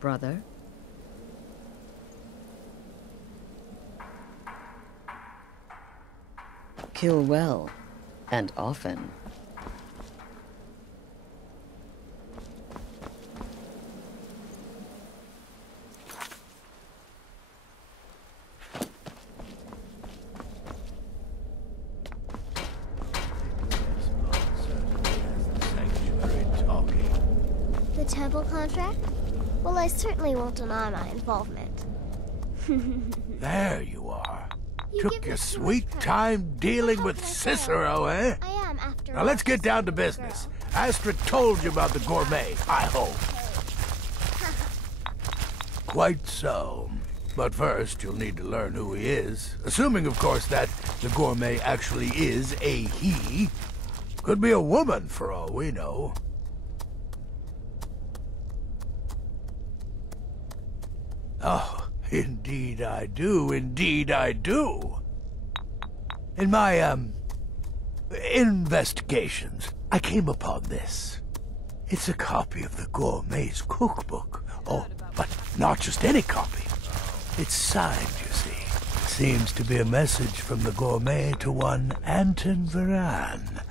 brother. Kill well, and often. The temple contract? Well, I certainly won't deny my involvement. There you are. You Took give your me too much sweet credit. time dealing How with can I Cicero, eh? I am, after Now all, let's get just down a to little business. girl. Astrid told you about the gourmet, I hope. Quite so. But first, you'll need to learn who he is. Assuming, of course, that the gourmet actually is a he. Could be a woman, for all we know. Oh, indeed I do, indeed I do. In my, investigations, I came upon this. It's a copy of the gourmet's cookbook. Oh, but not just any copy. It's signed, you see. Seems to be a message from the gourmet to one Anton Varan.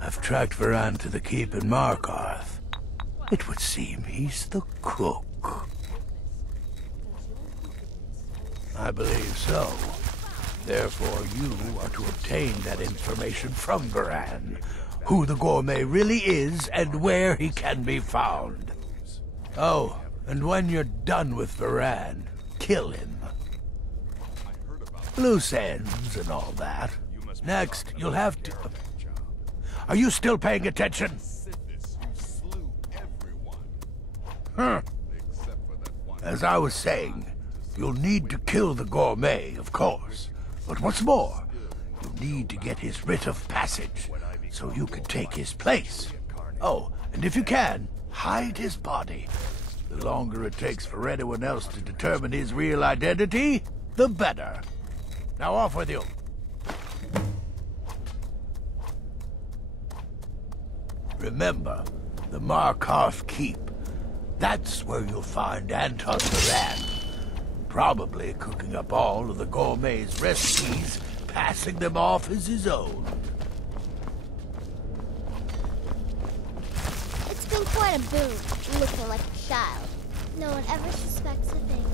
I've tracked Varan to the keep in Markarth. It would seem he's the cook. I believe so. Therefore, you are to obtain that information from Varan. Who the gourmet really is and where he can be found. Oh, and when you're done with Varan, kill him. Loose ends and all that. Next, you'll have to... Are you still paying attention? Huh. As I was saying, you'll need to kill the gourmet, of course. But what's more, you'll need to get his writ of passage, so you can take his place. Oh, and if you can, hide his body. The longer it takes for anyone else to determine his real identity, the better. Now off with you. Remember, the Markarth Keep. That's where you'll find Anton Varan. Probably cooking up all of the gourmet's recipes, passing them off as his own. It's been quite a boon, looking like a child. No one ever suspects a thing.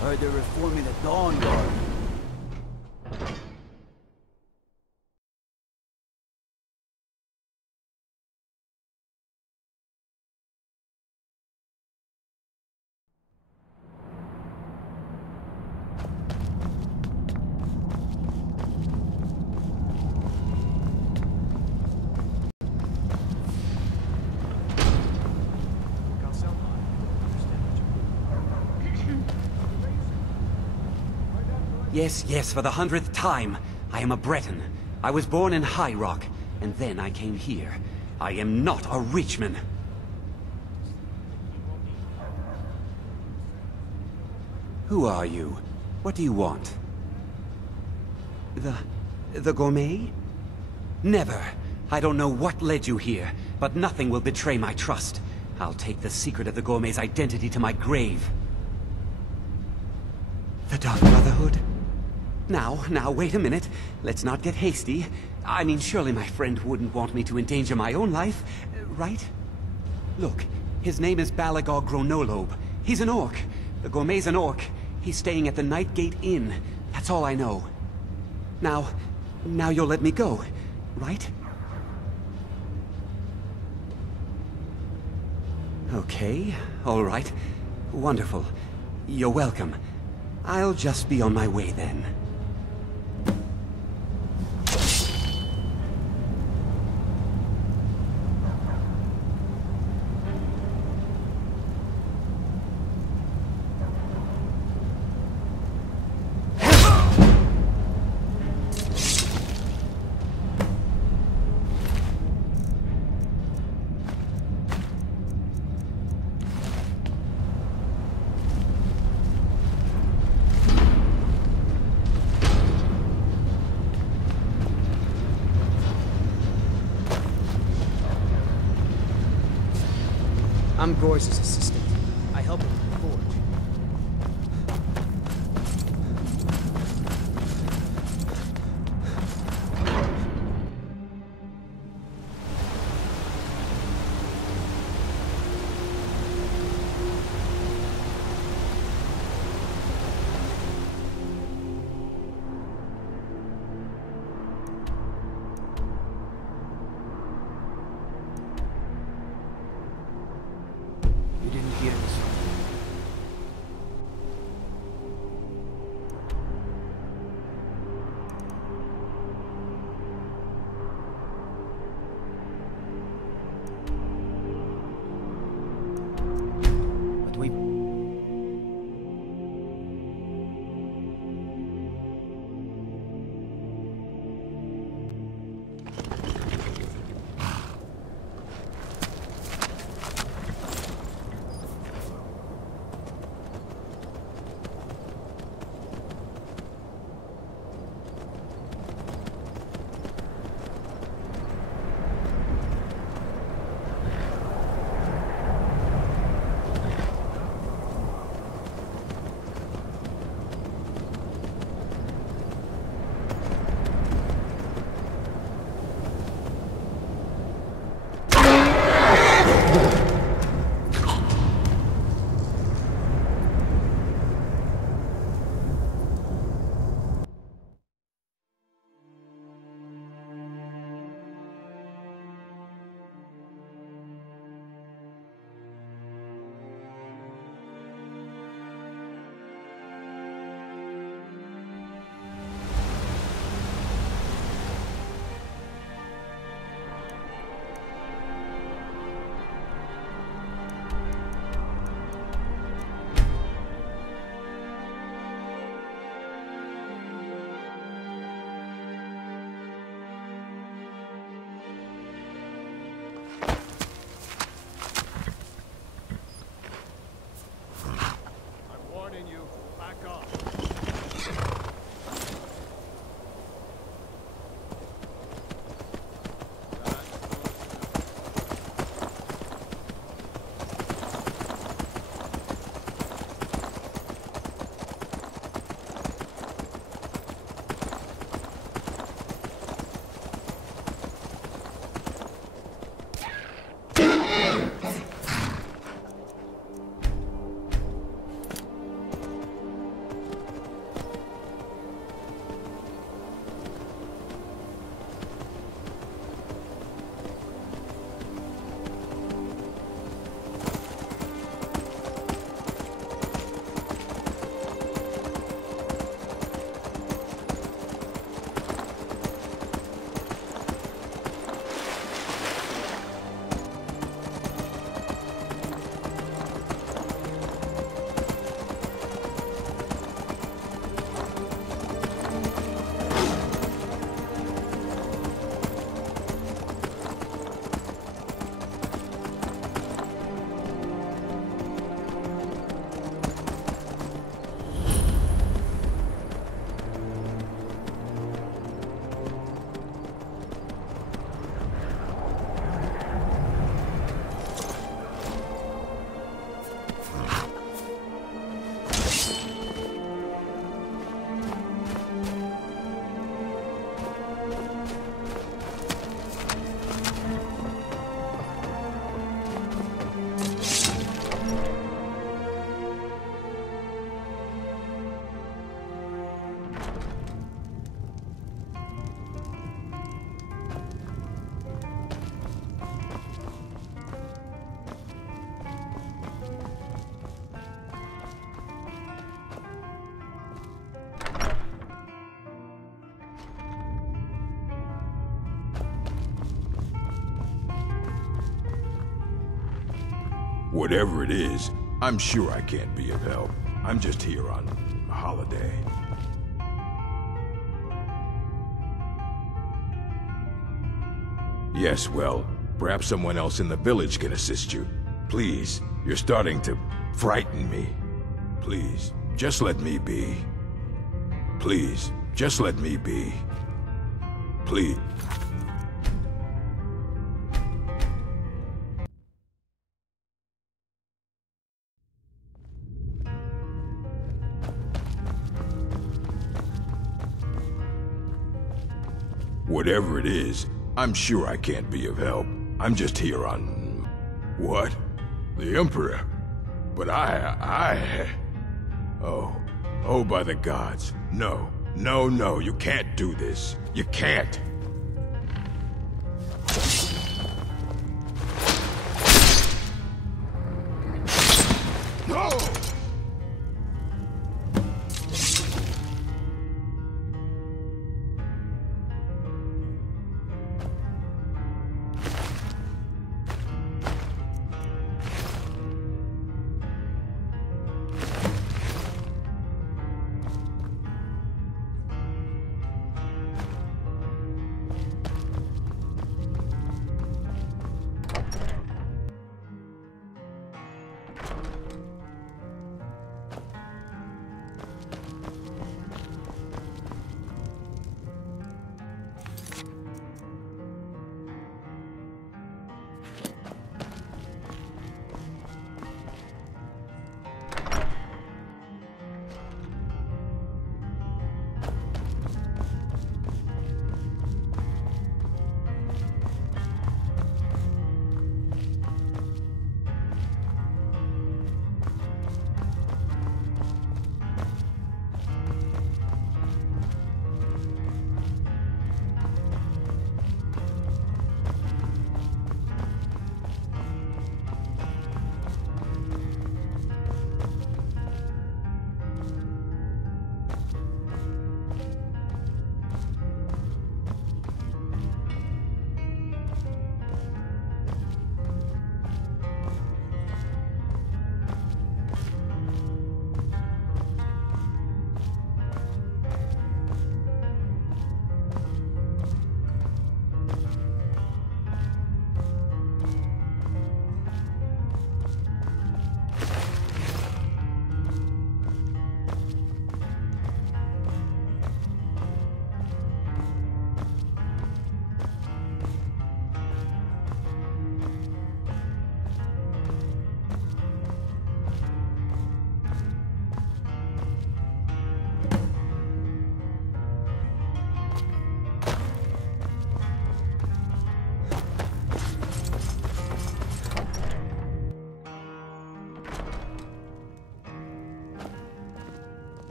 Heard they're reforming the Dawn Guard. Yes, yes, for the 100th time. I am a Breton. I was born in High Rock, and then I came here. I am not a Richman. Who are you? What do you want? The gourmet? Never. I don't know what led you here, but nothing will betray my trust. I'll take the secret of the gourmet's identity to my grave. The Dark Brotherhood? Now, wait a minute. Let's not get hasty. I mean, surely my friend wouldn't want me to endanger my own life, right? Look, his name is Balagog Gronolobe. He's an orc. The gourmet's an orc. He's staying at the Nightgate Inn. That's all I know. Now you'll let me go, right? Okay, all right. Wonderful. You're welcome. I'll just be on my way then. I'm Gore's assistant. I help him with the forge. You didn't Whatever it is, I'm sure I can't be of help. I'm just here on holiday. Yes, well, perhaps someone else in the village can assist you. Please, you're starting to frighten me. Please, just let me be. Please, just let me be. Please. Whatever it is, I'm sure I can't be of help. I'm just here on... What? The Emperor? But Oh, by the gods. No, no, no, you can't do this. You can't. No!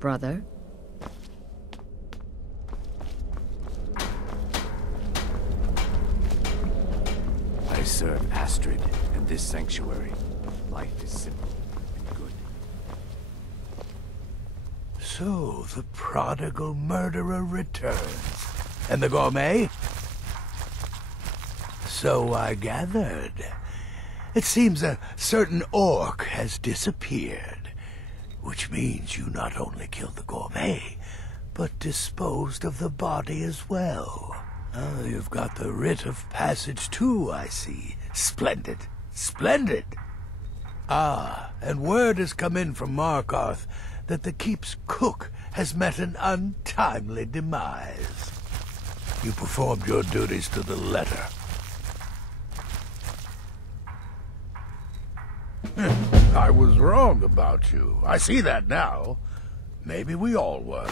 Brother? I serve Astrid and this sanctuary. Life is simple and good. So, the prodigal murderer returns. And the gourmet? So I gathered. It seems a certain orc has disappeared. Which means you not only killed the gourmet, but disposed of the body as well. Oh, you've got the writ of passage too, I see. Splendid. Splendid. Ah, and word has come in from Markarth that the keep's cook has met an untimely demise. You performed your duties to the letter. I was wrong about you. I see that now. Maybe we all were.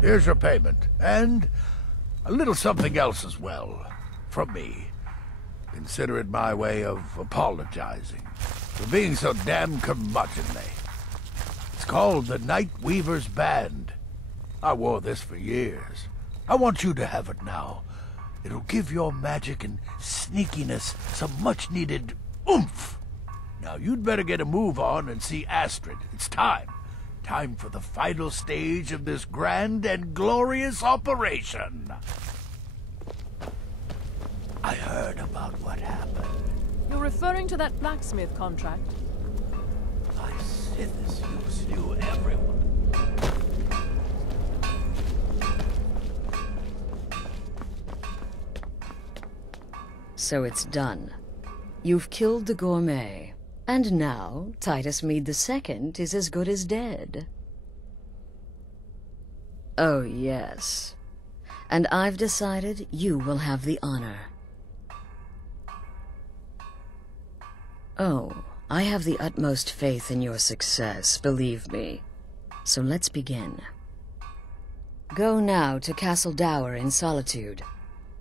Here's your payment, and a little something else as well, from me. Consider it my way of apologizing for being so damn curmudgeonly. It's called the Night Weaver's Band. I wore this for years. I want you to have it now. It'll give your magic and sneakiness some much-needed oomph. Now you'd better get a move on and see Astrid. It's time. Time for the final stage of this grand and glorious operation. I heard about what happened. You're referring to that blacksmith contract? My Sithis, you slew everyone. So it's done. You've killed the gourmet. And now, Titus Mead II is as good as dead. Oh, yes. And I've decided you will have the honor. Oh, I have the utmost faith in your success, believe me. So let's begin. Go now to Castle Dower in Solitude.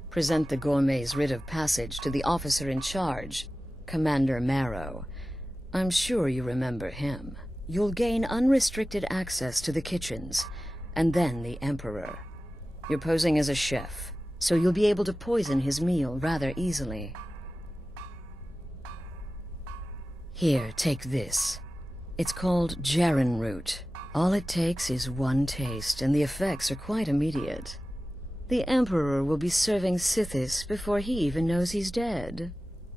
Present the gourmet's writ of passage to the officer in charge, Commander Marrow. I'm sure you remember him. You'll gain unrestricted access to the kitchens, and then the Emperor. You're posing as a chef, so you'll be able to poison his meal rather easily. Here, take this. It's called Jaren root. All it takes is one taste, and the effects are quite immediate. The Emperor will be serving Sithis before he even knows he's dead.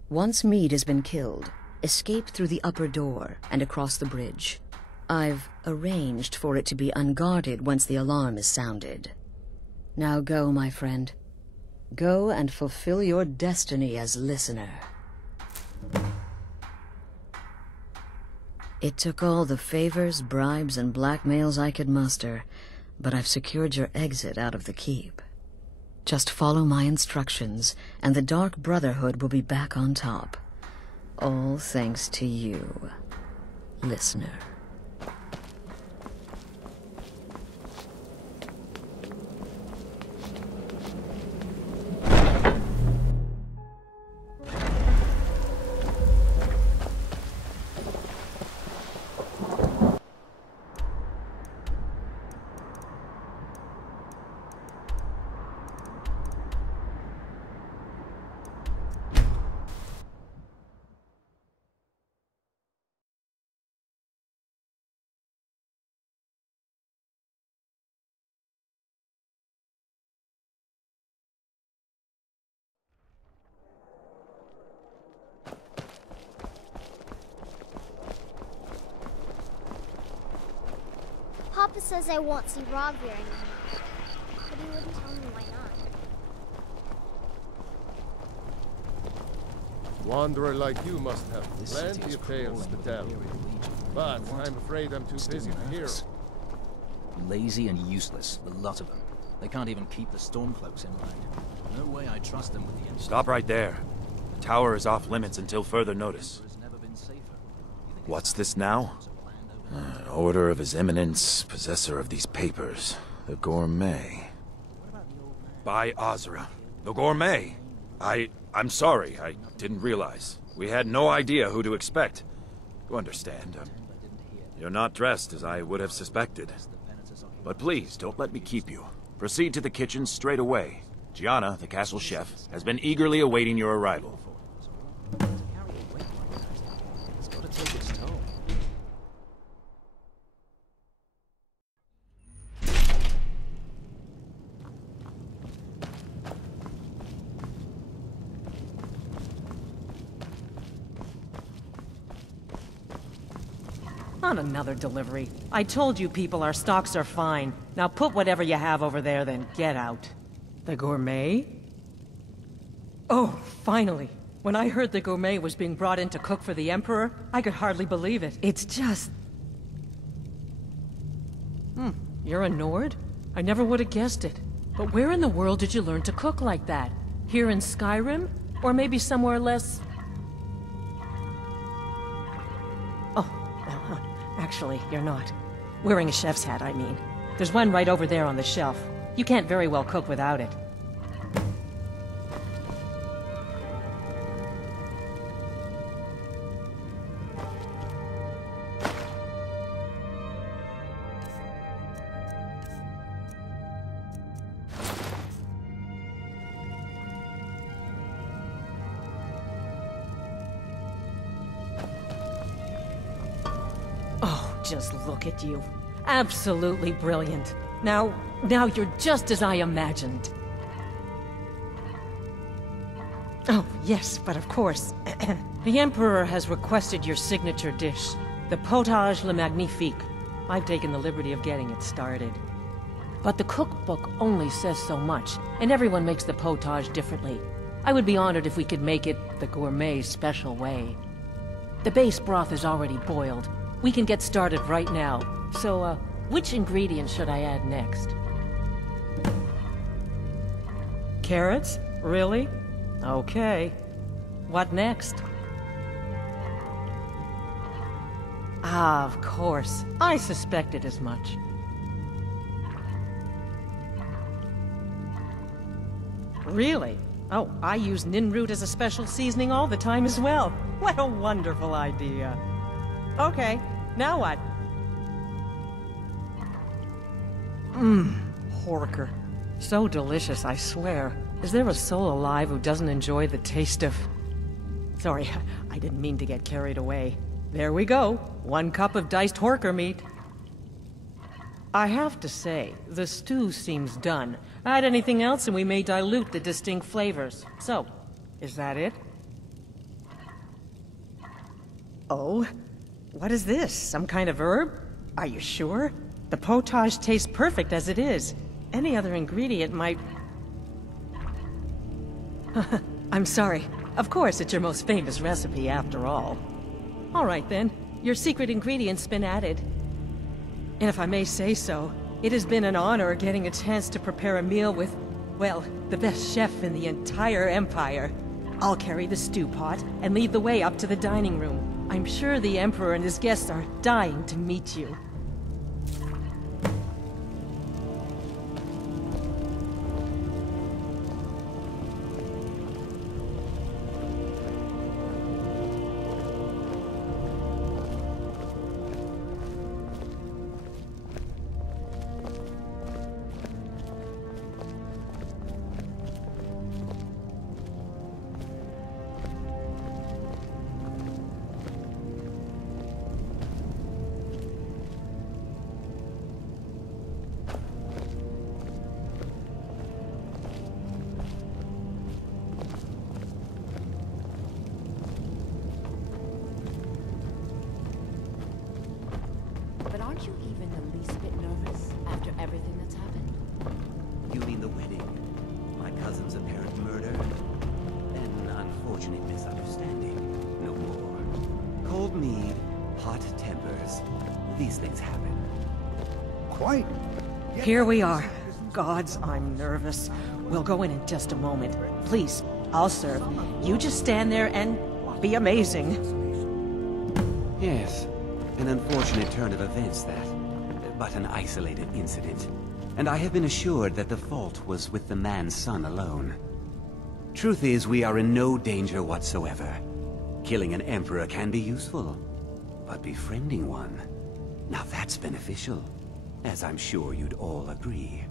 Once Mead has been killed, escape through the upper door and across the bridge. I've arranged for it to be unguarded once the alarm is sounded. Now go, my friend. Go and fulfill your destiny as listener. It took all the favors, bribes, and blackmails I could muster, but I've secured your exit out of the keep. Just follow my instructions, and the Dark Brotherhood will be back on top. All thanks to you, listener. Papa says I won't see Rob here anymore, but he wouldn't tell me why not. Wanderer like you must have plenty of tales to tell. But I'm afraid I'm too busy to hear. Lazy and useless, the lot of them. They can't even keep the Stormcloaks in line. No way I trust them with the... Stop right there. The tower is off limits until further notice. What's this now? An order of His Eminence, possessor of these papers. The Gourmet. By Azra. The Gourmet! I'm sorry, I didn't realize. We had no idea who to expect. You understand. You're not dressed as I would have suspected. But please, don't let me keep you. Proceed to the kitchen straight away. Gianna, the castle chef, has been eagerly awaiting your arrival. It's gotta take its toll. On another delivery. I told you people our stocks are fine. Now put whatever you have over there, then get out. The Gourmet? Oh, finally. When I heard the gourmet was being brought in to cook for the Emperor, I could hardly believe it. It's just... You're a Nord? I never would have guessed it. But where in the world did you learn to cook like that? Here in Skyrim? Or maybe somewhere less... Oh, actually, you're not. Wearing a chef's hat, I mean. There's one right over there on the shelf. You can't very well cook without it. Just look at you. Absolutely brilliant. Now you're just as I imagined. Oh, yes, but of course. The Emperor has requested your signature dish, the potage le magnifique. I've taken the liberty of getting it started. But the cookbook only says so much, and everyone makes the potage differently. I would be honored if we could make it the gourmet's special way. The base broth is already boiled. We can get started right now. So, which ingredients should I add next? Carrots? Really? Okay. What next? Ah, of course. I suspected as much. Really? Oh, I use nin root as a special seasoning all the time as well. What a wonderful idea. Okay, now what? Horker. So delicious, I swear. Is there a soul alive who doesn't enjoy the taste of... Sorry, I didn't mean to get carried away. There we go. 1 cup of diced horker meat. I have to say, the stew seems done. Add anything else and we may dilute the distinct flavors. So, is that it? Oh? What is this? Some kind of herb? Are you sure? The potage tastes perfect as it is. Any other ingredient might... I'm sorry. Of course, it's your most famous recipe after all. All right then. Your secret ingredient's been added. And if I may say so, it has been an honor getting a chance to prepare a meal with, well, the best chef in the entire Empire. I'll carry the stew pot and lead the way up to the dining room. I'm sure the Emperor and his guests are dying to meet you. But aren't you even the least bit nervous after everything that's happened? You mean the wedding? My cousin's apparent murder? An unfortunate misunderstanding. No more. Cold mead, hot tempers. These things happen. Quite. Here we are. Gods, I'm nervous. We'll go in just a moment. Please, I'll serve. You just stand there and be amazing. Yes. An unfortunate turn of events, that. But an isolated incident. And I have been assured that the fault was with the man's son alone. Truth is, we are in no danger whatsoever. Killing an emperor can be useful. But befriending one... now that's beneficial. As I'm sure you'd all agree.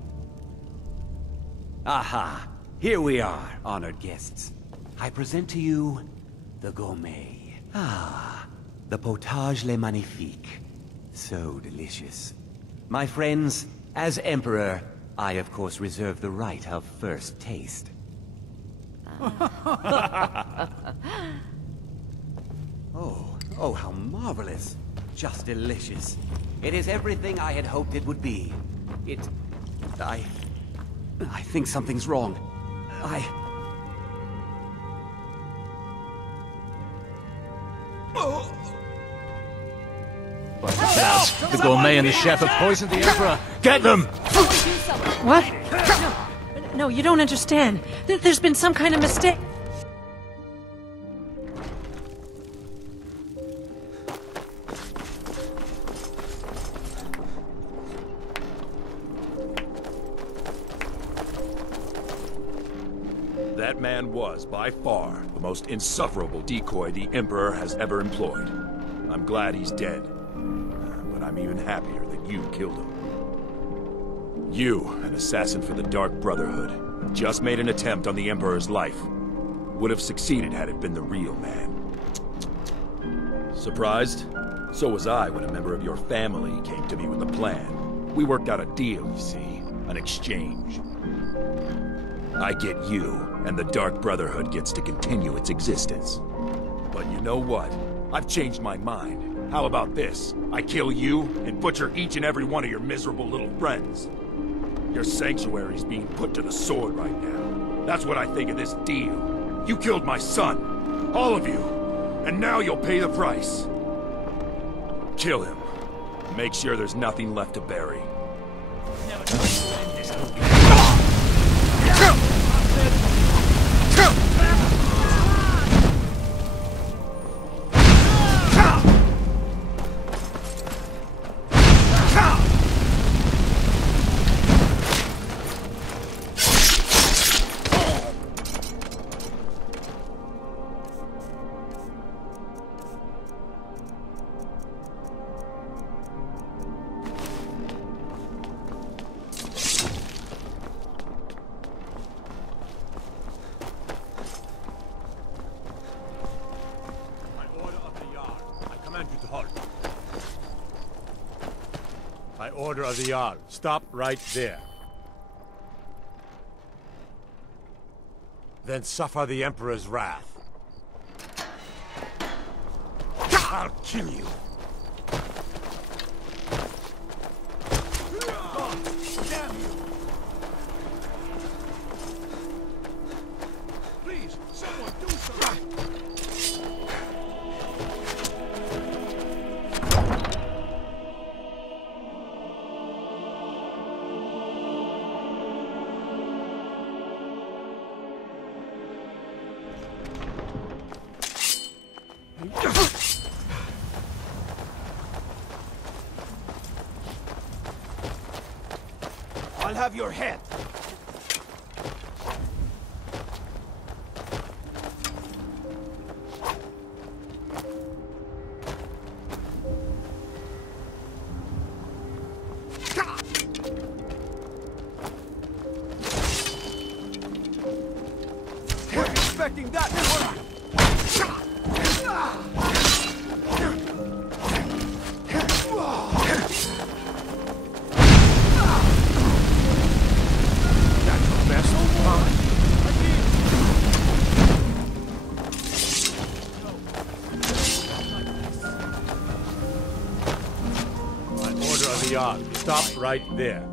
Aha! Here we are, honored guests. I present to you... the gourmet. Ah... the potage le magnifique. So delicious. My friends, as Emperor, I of course reserve the right of first taste. Oh, how marvelous. Just delicious. It is everything I had hoped it would be. I think something's wrong. The gourmet and the chef have poisoned the Emperor. Get them! What? No, you don't understand. There's been some kind of mistake. That man was, by far, the most insufferable decoy the Emperor has ever employed. I'm glad he's dead. But I'm even happier that you killed him. You, an assassin for the Dark Brotherhood, just made an attempt on the Emperor's life. Would have succeeded had it been the real man. Surprised? So was I when a member of your family came to me with a plan. We worked out a deal, you see. An exchange. I get you, and the Dark Brotherhood gets to continue its existence. But you know what? I've changed my mind. How about this? I kill you, and butcher each and every one of your miserable little friends. Your sanctuary's being put to the sword right now. That's what I think of this deal. You killed my son. All of you. And now you'll pay the price. Kill him. Make sure there's nothing left to bury. By order of the Jarl, stop right there. Then suffer the Emperor's wrath. I'll kill you. Damn you! Please, someone do something! I'll have your head. Weren't expecting that. Stop right there.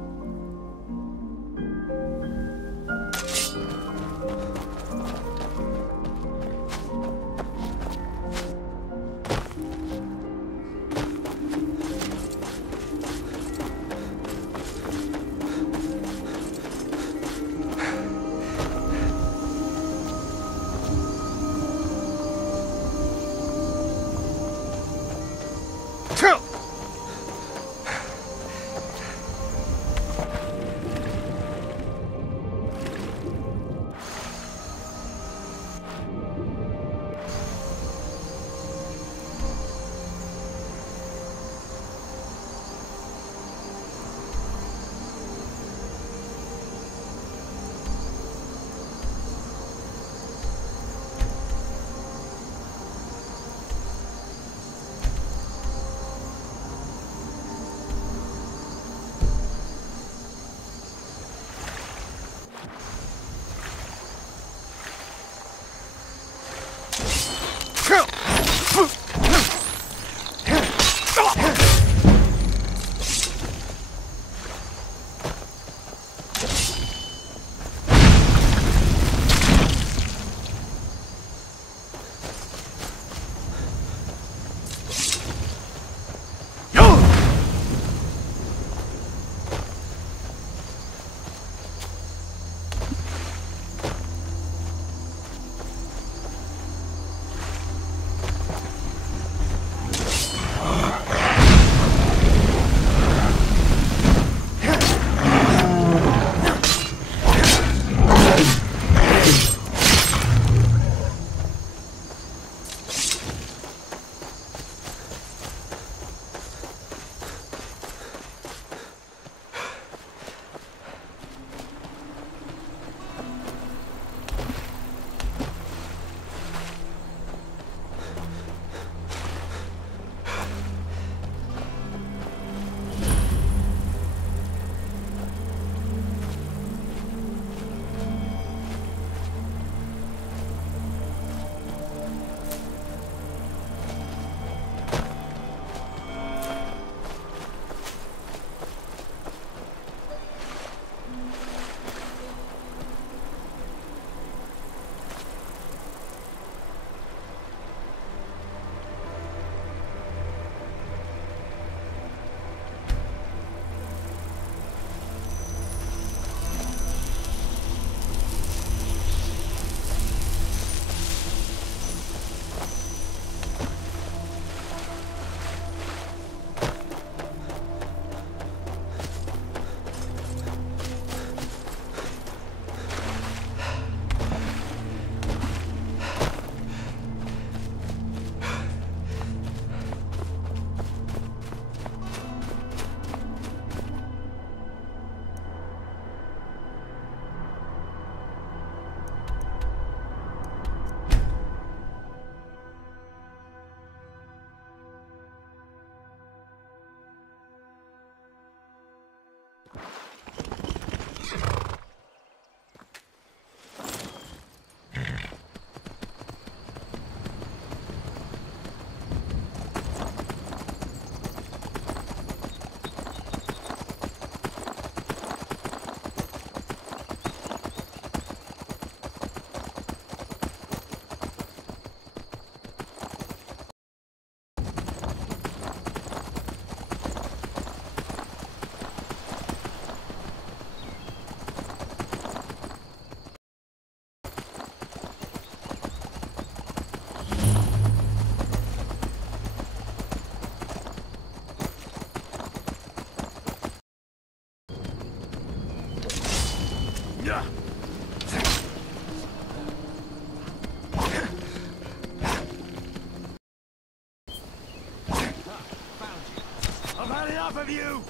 of you!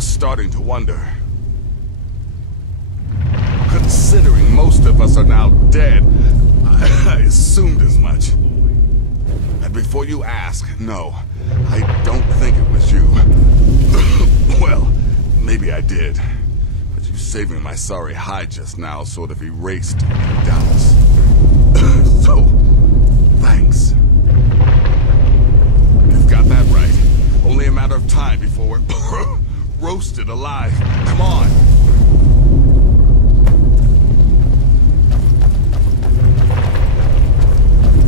Starting to wonder. Considering most of us are now dead, I assumed as much. And before you ask, no, I don't think it was you. Well, maybe I did. But you saving my sorry hide just now sort of erased any doubts. So, thanks. You've got that right. Only a matter of time before we're roasted alive. Come on.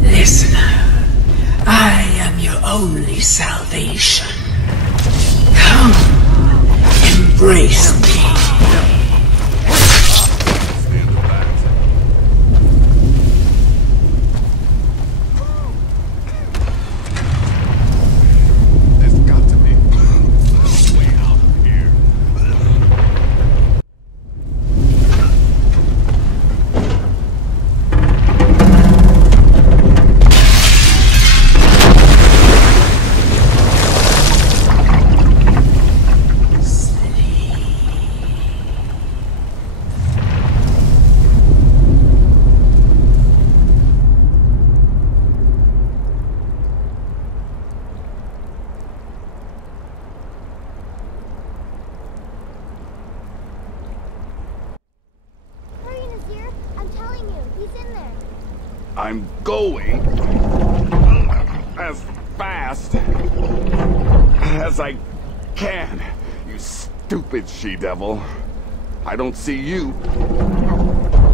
Listener, I am your only salvation. Come, embrace me. I'm going as fast as I can, you stupid she-devil. I don't see you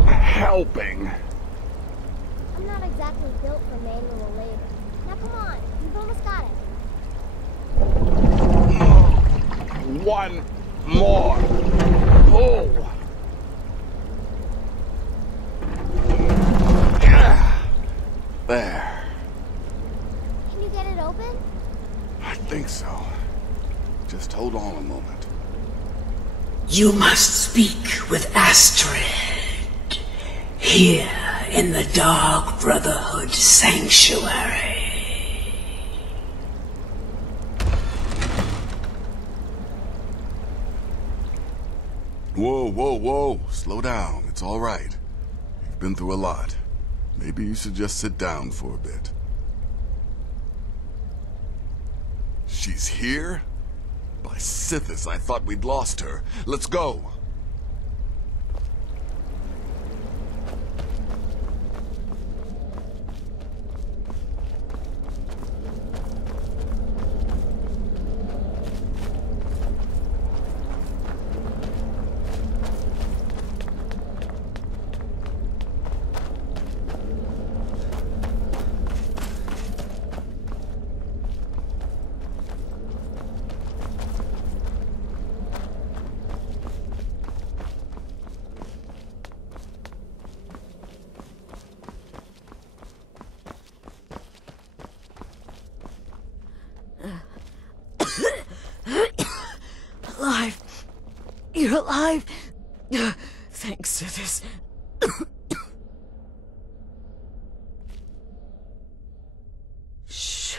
helping. I'm not exactly built for manual labor. Now come on, you've almost got it. One more pull. There. Can you get it open? I think so. Just hold on a moment. You must speak with Astrid. Here in the Dark Brotherhood Sanctuary. Whoa, whoa, whoa. Slow down. It's all right. You've been through a lot. Maybe you should just sit down for a bit. She's here? By Sithis, I thought we'd lost her. Let's go. Alive. You're alive. Thanks to this. Shh.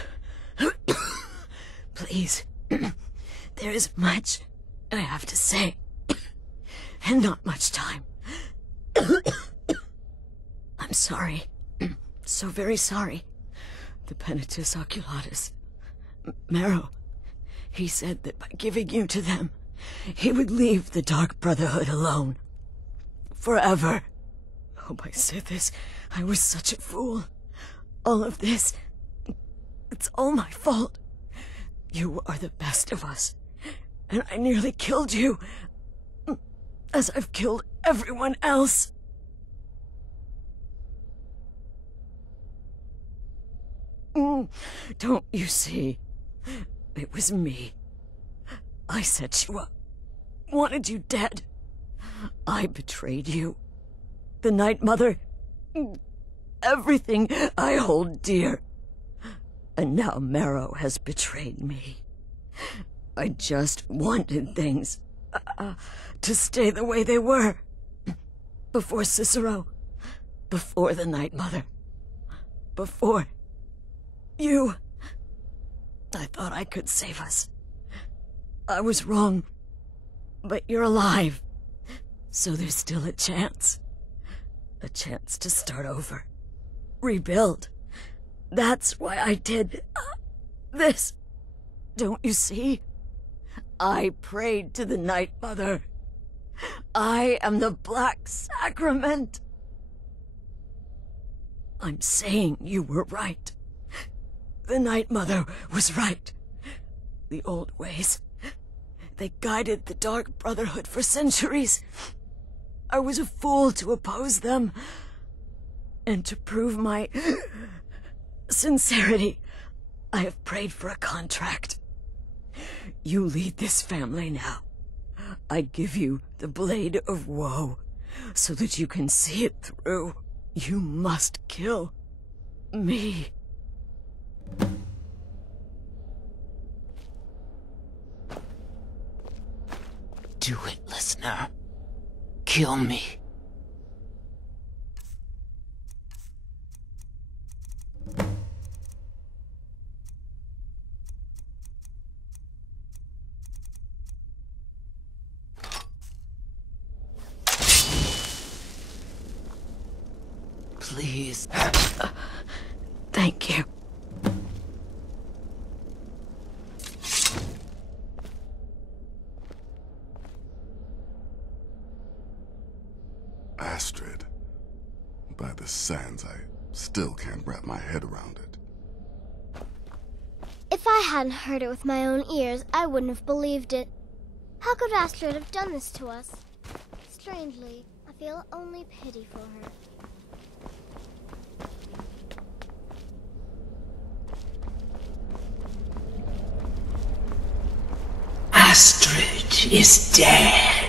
Please. There is much I have to say, and not much time. I'm sorry. So very sorry. The Penitus Oculatus. Marrow. He said that by giving you to them, he would leave the Dark Brotherhood alone. Forever. Oh, my Sithis, I was such a fool. All of this, it's all my fault. You are the best of us, and I nearly killed you, as I've killed everyone else. Don't you see? It was me. I set you up. Wanted you dead. I betrayed you. The Night Mother. Everything I hold dear. And now Marrow has betrayed me. I just wanted things to stay the way they were. Before Cicero. Before the Night Mother. Before you. I thought I could save us. I was wrong. But you're alive. So there's still a chance. A chance to start over. Rebuild. That's why I did this. Don't you see? I prayed to the Night Mother. I am the Black Sacrament. I'm saying you were right. The Night Mother was right. The old ways. They guided the Dark Brotherhood for centuries. I was a fool to oppose them. And to prove my sincerity, I have prayed for a contract. You lead this family now. I give you the Blade of Woe, so that you can see it through. You must kill me. Do it, listener. Kill me. Please. Thank you. Astrid. By the sands, I still can't wrap my head around it. If I hadn't heard it with my own ears, I wouldn't have believed it. How could Astrid have done this to us? Strangely, I feel only pity for her. Astrid is dead.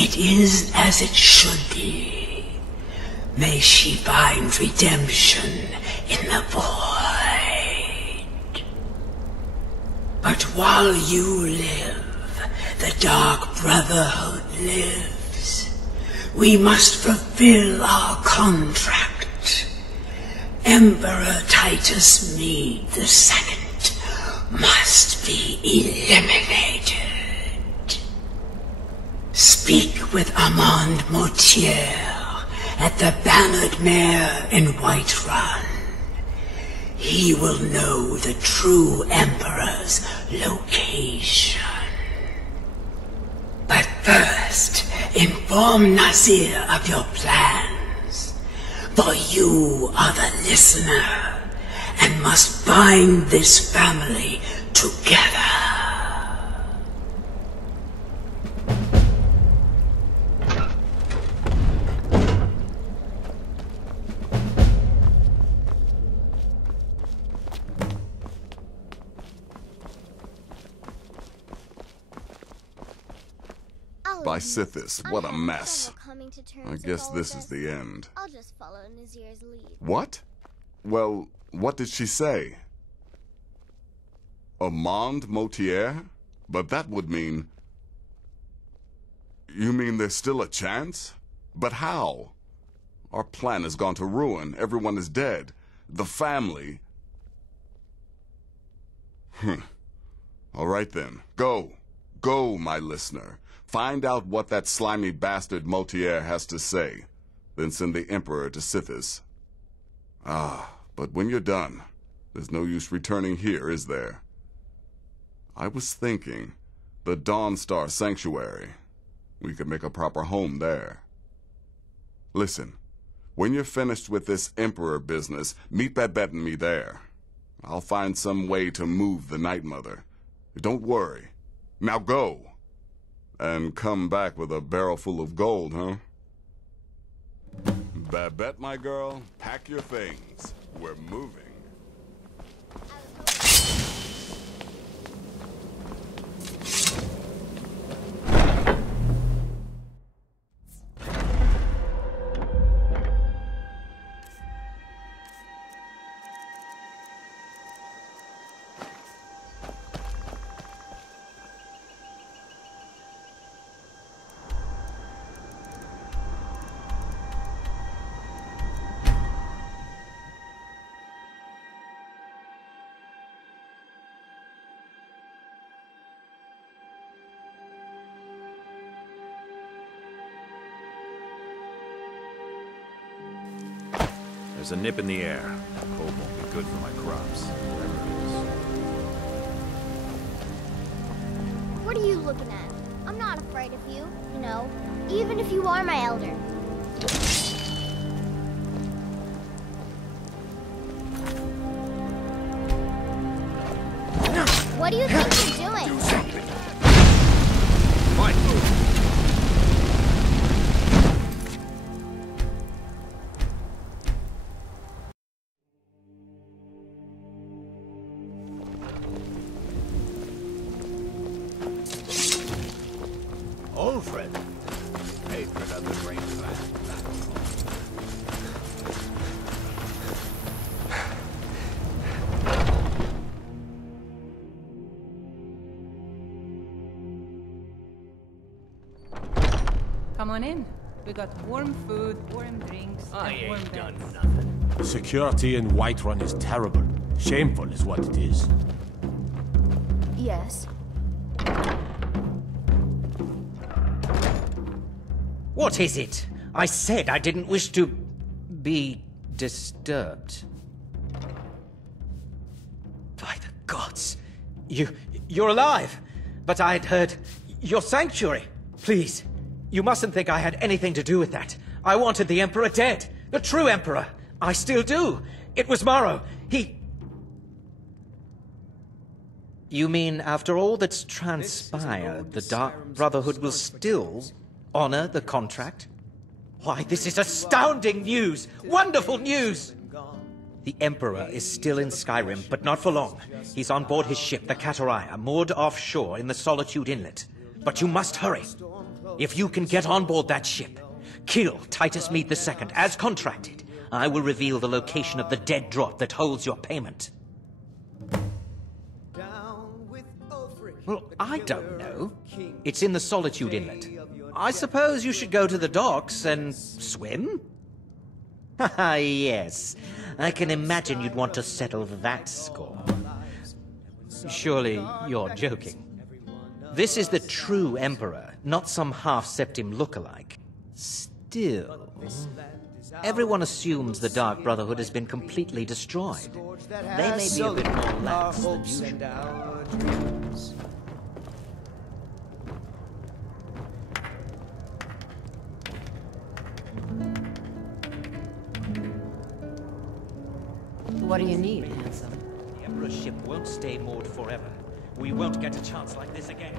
It is as it should be. May she find redemption in the void. But while you live, the Dark Brotherhood lives. We must fulfill our contract. Emperor Titus Mede II must be eliminated. speak with Armand Mortier at the Bannered Mare in Whiterun. He will know the true Emperor's location. But first, inform Nazir of your plans, for you are the listener, and must bind this family together. By Sithis, what a mess. I guess this is the end. I'll just follow Nazir's lead. What? Well, what did she say? Armand Mortier? But that would mean... You mean there's still a chance? But how? Our plan has gone to ruin. Everyone is dead. The family... All right then. Go. Go, my listener. Find out what that slimy bastard Mortier has to say. Then send the Emperor to Sithis. But when you're done, there's no use returning here, is there? I was thinking, the Dawnstar Sanctuary. We could make a proper home there. Listen, when you're finished with this Emperor business, meet Babette and me there. I'll find some way to move the Night Mother. Don't worry. Now go. And come back with a barrel full of gold, huh? Babette, my girl, pack your things. We're moving. There's a nip in the air. Cold won't be good for my crops, whatever it is. What are you looking at? I'm not afraid of you, you know, even if you are my elder. What do you think you're doing? Do something. Old friend, patron of the great land. Come on in. We got warm food, warm drinks, and warm beds. nothing. Security in Whiterun is terrible. Shameful is what it is. Yes. What is it? I said I didn't wish to be disturbed. By the gods! You're alive! But I'd heard your sanctuary. Please, you mustn't think I had anything to do with that. I wanted the Emperor dead. The true Emperor. I still do. It was Morrow. You mean after all that's transpired, the Dark Brotherhood will still honor the contract? Why, this is astounding news! Wonderful news! The Emperor is still in Skyrim, but not for long. He's on board his ship, the Kataraya, moored offshore in the Solitude Inlet. But you must hurry. If you can get on board that ship, kill Titus Mead II, as contracted, I will reveal the location of the dead drop that holds your payment. Well, I don't know. It's in the Solitude Inlet. I suppose you should go to the docks and swim? Haha, yes. I can imagine you'd want to settle that score. Surely you're joking. This is the true Emperor, not some half-septim look-alike. Still, everyone assumes the Dark Brotherhood has been completely destroyed. They may be a bit more lax than usual. What do you need, handsome? The Emperor's ship won't stay moored forever. We won't get a chance like this again.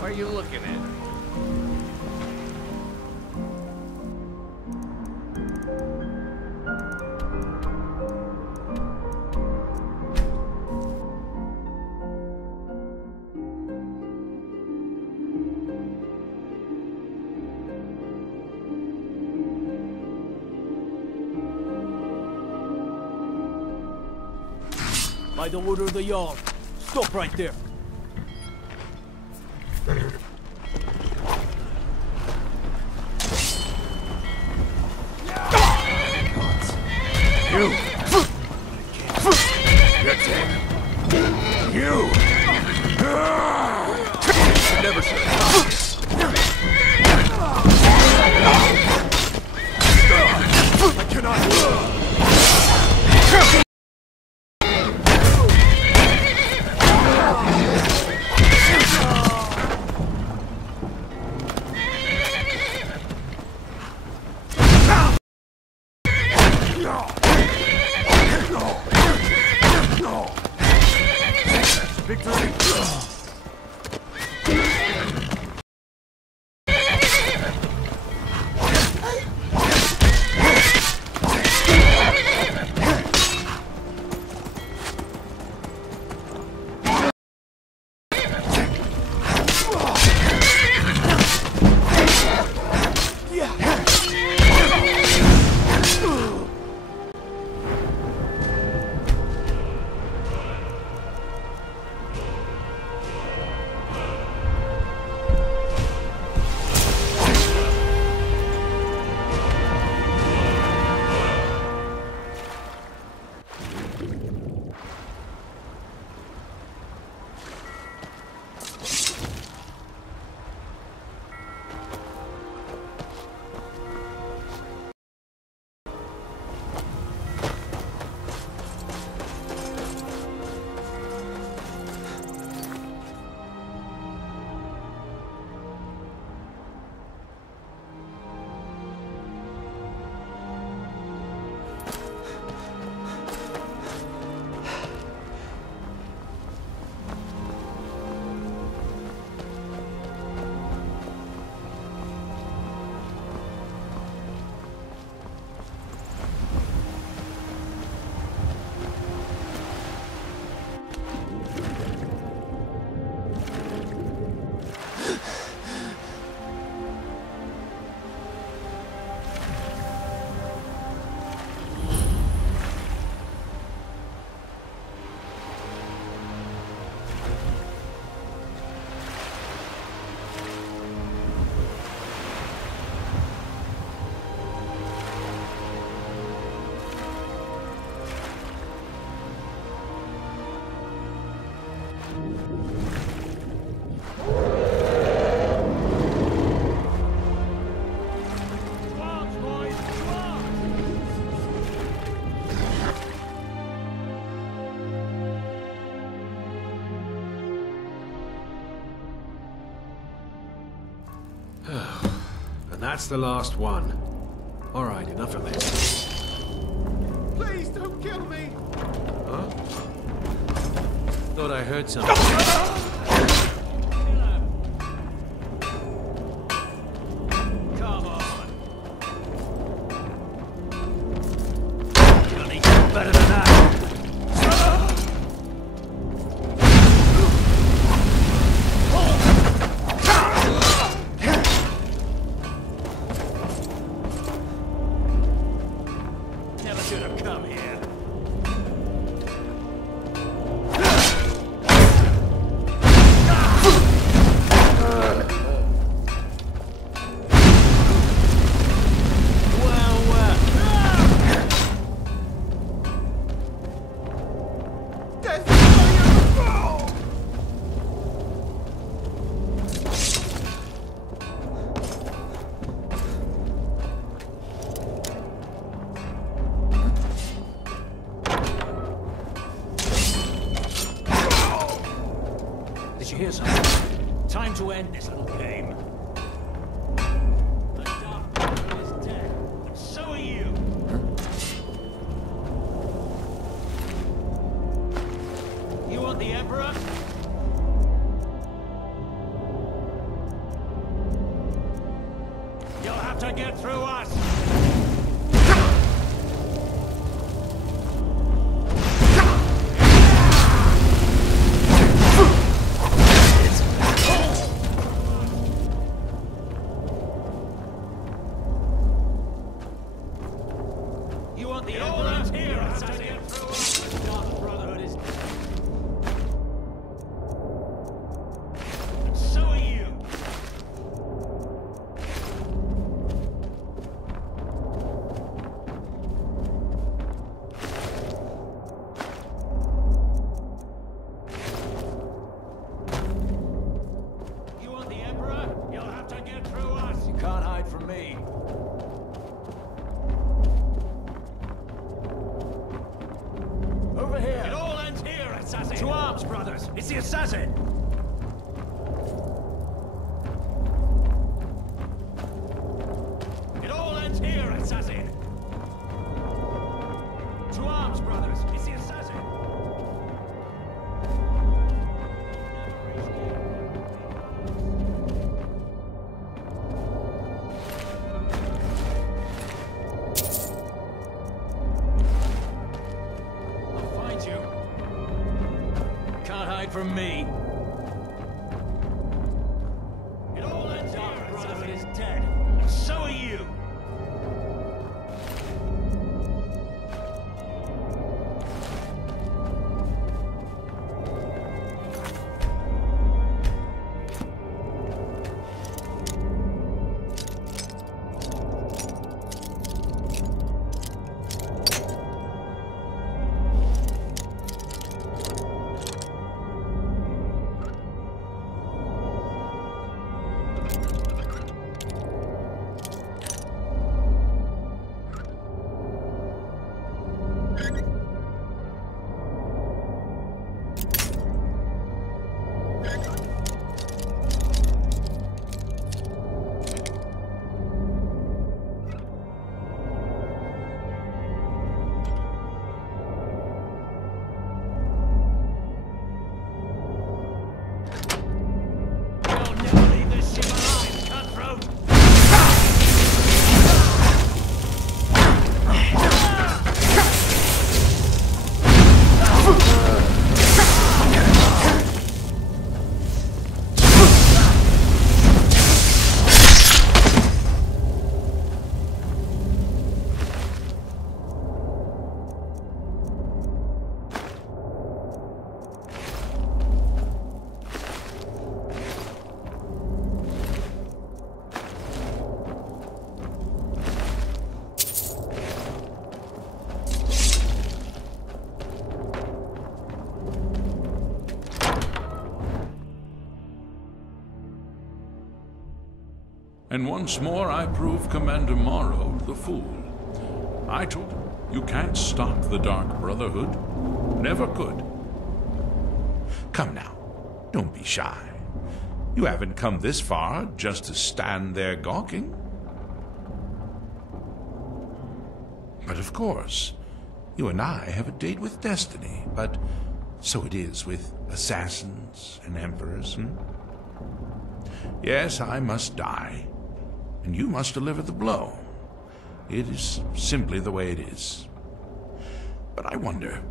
What are you looking at? By the order of the Jarl. Stop right there. You! You're dead. You! Never should I cannot. Victory! And that's the last one. All right, enough of this. Please don't kill me! Huh? Thought I heard something. Come on. You'll need to do better than that. Did you hear something? Time to end this little game. The Dark Brotherhood is dead, and so are you. You want the Emperor? You'll have to get through us! You want the Emperor? Here, you'll have to get through us! The Dark Brotherhood is... And so are you! You want the Emperor? You'll have to get through us! You can't hide from me. Over here! It all ends here, assassin! To arms, brothers! It's the assassin! It all ends here, assassin! To arms, brothers! It's the assassin! I'll find you. Can't hide from me. It all ends here. Our Brotherhood is dead, and so are you. You'll never leave this ship alive, cutthroat! And once more I prove Commander Morrow the fool. I told him, you can't stop the Dark Brotherhood. Never could. Come now, don't be shy. You haven't come this far just to stand there gawking. But of course, you and I have a date with destiny, but so it is with assassins and emperors, Yes, I must die, and you must deliver the blow. It is simply the way it is. But I wonder,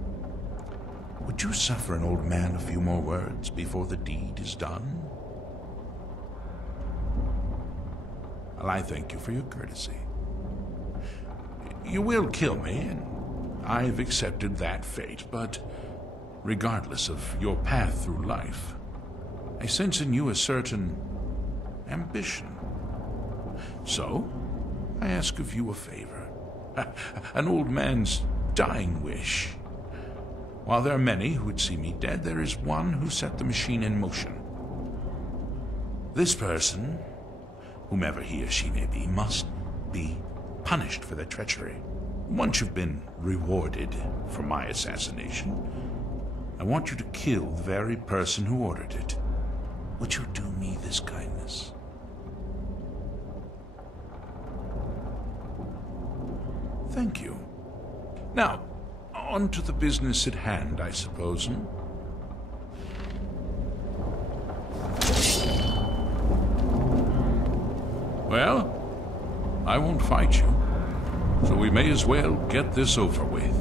would you suffer an old man a few more words before the deed is done? Well, I thank you for your courtesy. You will kill me, and I've accepted that fate, but regardless of your path through life, I sense in you a certain ambition. So, I ask of you a favor. An old man's dying wish. While there are many who would see me dead, there is one who set the machine in motion. This person, whomever he or she may be, must be punished for their treachery. Once you've been rewarded for my assassination, I want you to kill the very person who ordered it. would you do me this kindness? Thank you. Now, on to the business at hand, I suppose, hmm? Well, I won't fight you, so we may as well get this over with.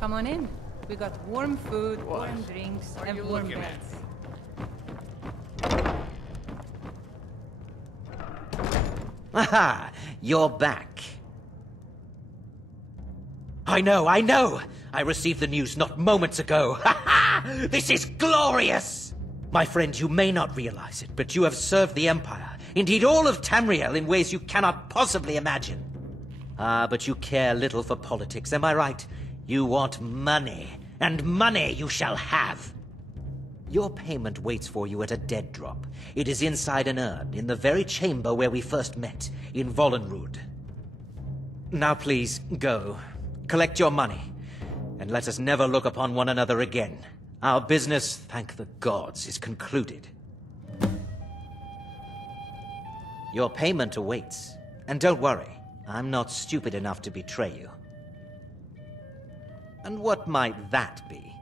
Come on in. We got warm food, warm drinks, and warm beds. Aha! You're back. I know! I received the news not moments ago. Ha ha! This is glorious! My friend, you may not realize it, but you have served the Empire, indeed all of Tamriel, in ways you cannot possibly imagine. Ah, but you care little for politics, am I right? You want money, and money you shall have. Your payment waits for you at a dead drop. It is inside an urn, in the very chamber where we first met, in Vollenrud. Now please, go. Collect your money, and let us never look upon one another again. Our business, thank the gods, is concluded. Your payment awaits, and don't worry, I'm not stupid enough to betray you. And what might that be?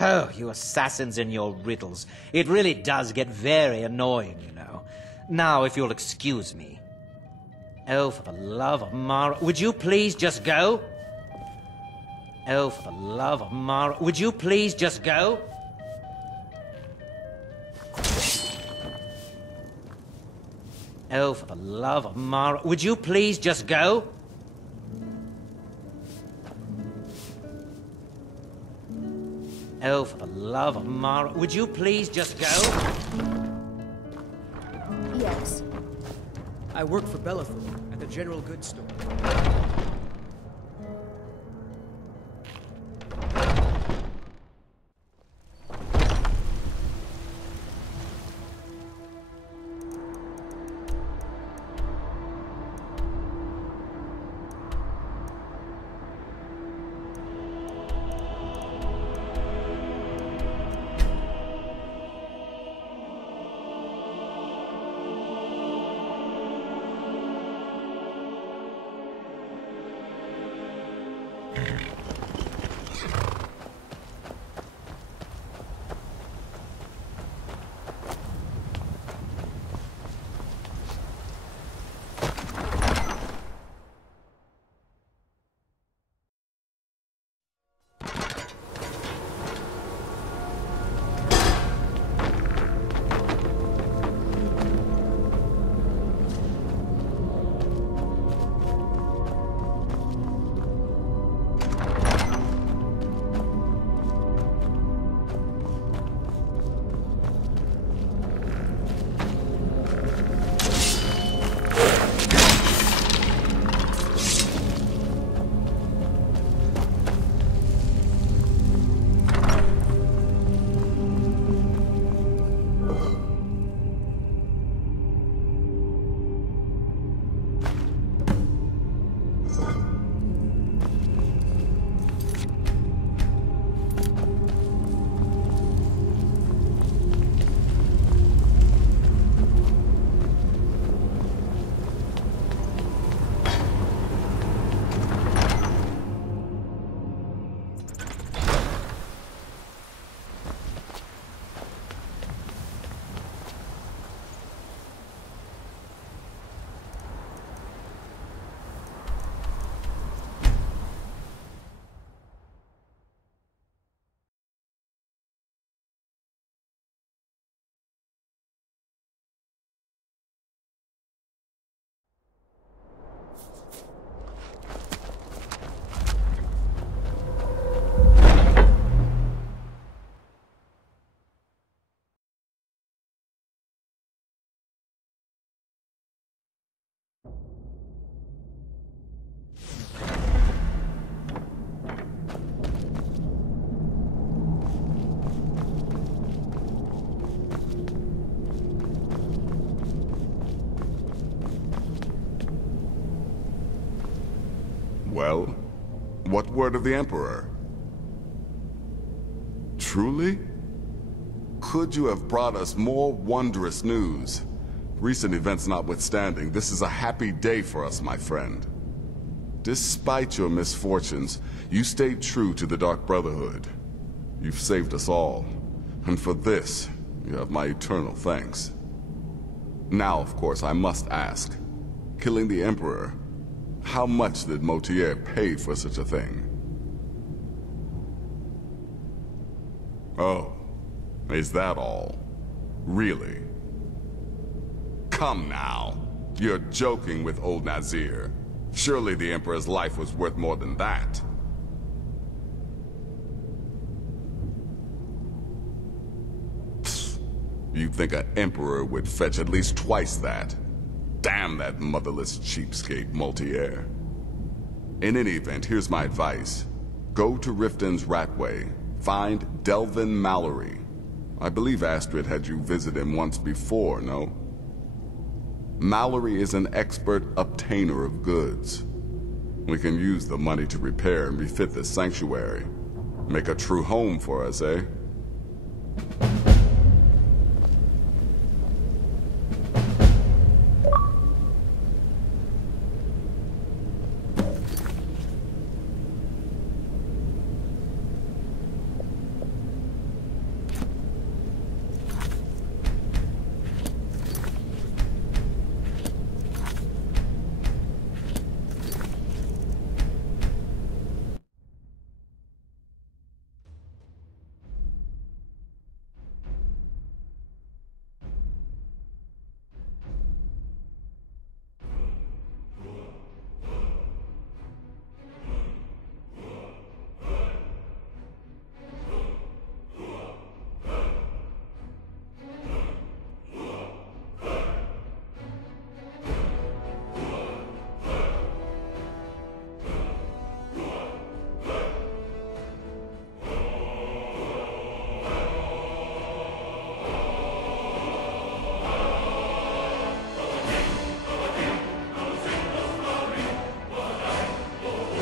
Oh, you assassins and your riddles. It really does get very annoying, you know. Now, if you'll excuse me. Oh, for the love of Mara, would you please just go? Oh, for the love of Mara, would you please just go? Oh, for the love of Mara, would you please just go? Oh, for the love of Mara, would you please just go? Yes. I work for Brotherhood at the general goods store. Well, what word of the Emperor? Truly? Could you have brought us more wondrous news? Recent events notwithstanding, this is a happy day for us, my friend. Despite your misfortunes, you stayed true to the Dark Brotherhood. You've saved us all, and for this, you have my eternal thanks. Now, of course, I must ask, killing the Emperor, how much did Motier pay for such a thing? Oh, is that all? Really? Come now. You're joking with old Nazir. Surely the Emperor's life was worth more than that. Psst. You'd think an Emperor would fetch at least twice that. Damn that motherless cheapskate, Motier. In any event, here's my advice. Go to Riften's Ratway. Find Delvin Mallory. I believe Astrid had you visit him once before, no? Mallory is an expert obtainer of goods. We can use the money to repair and refit this sanctuary. Make a true home for us, eh?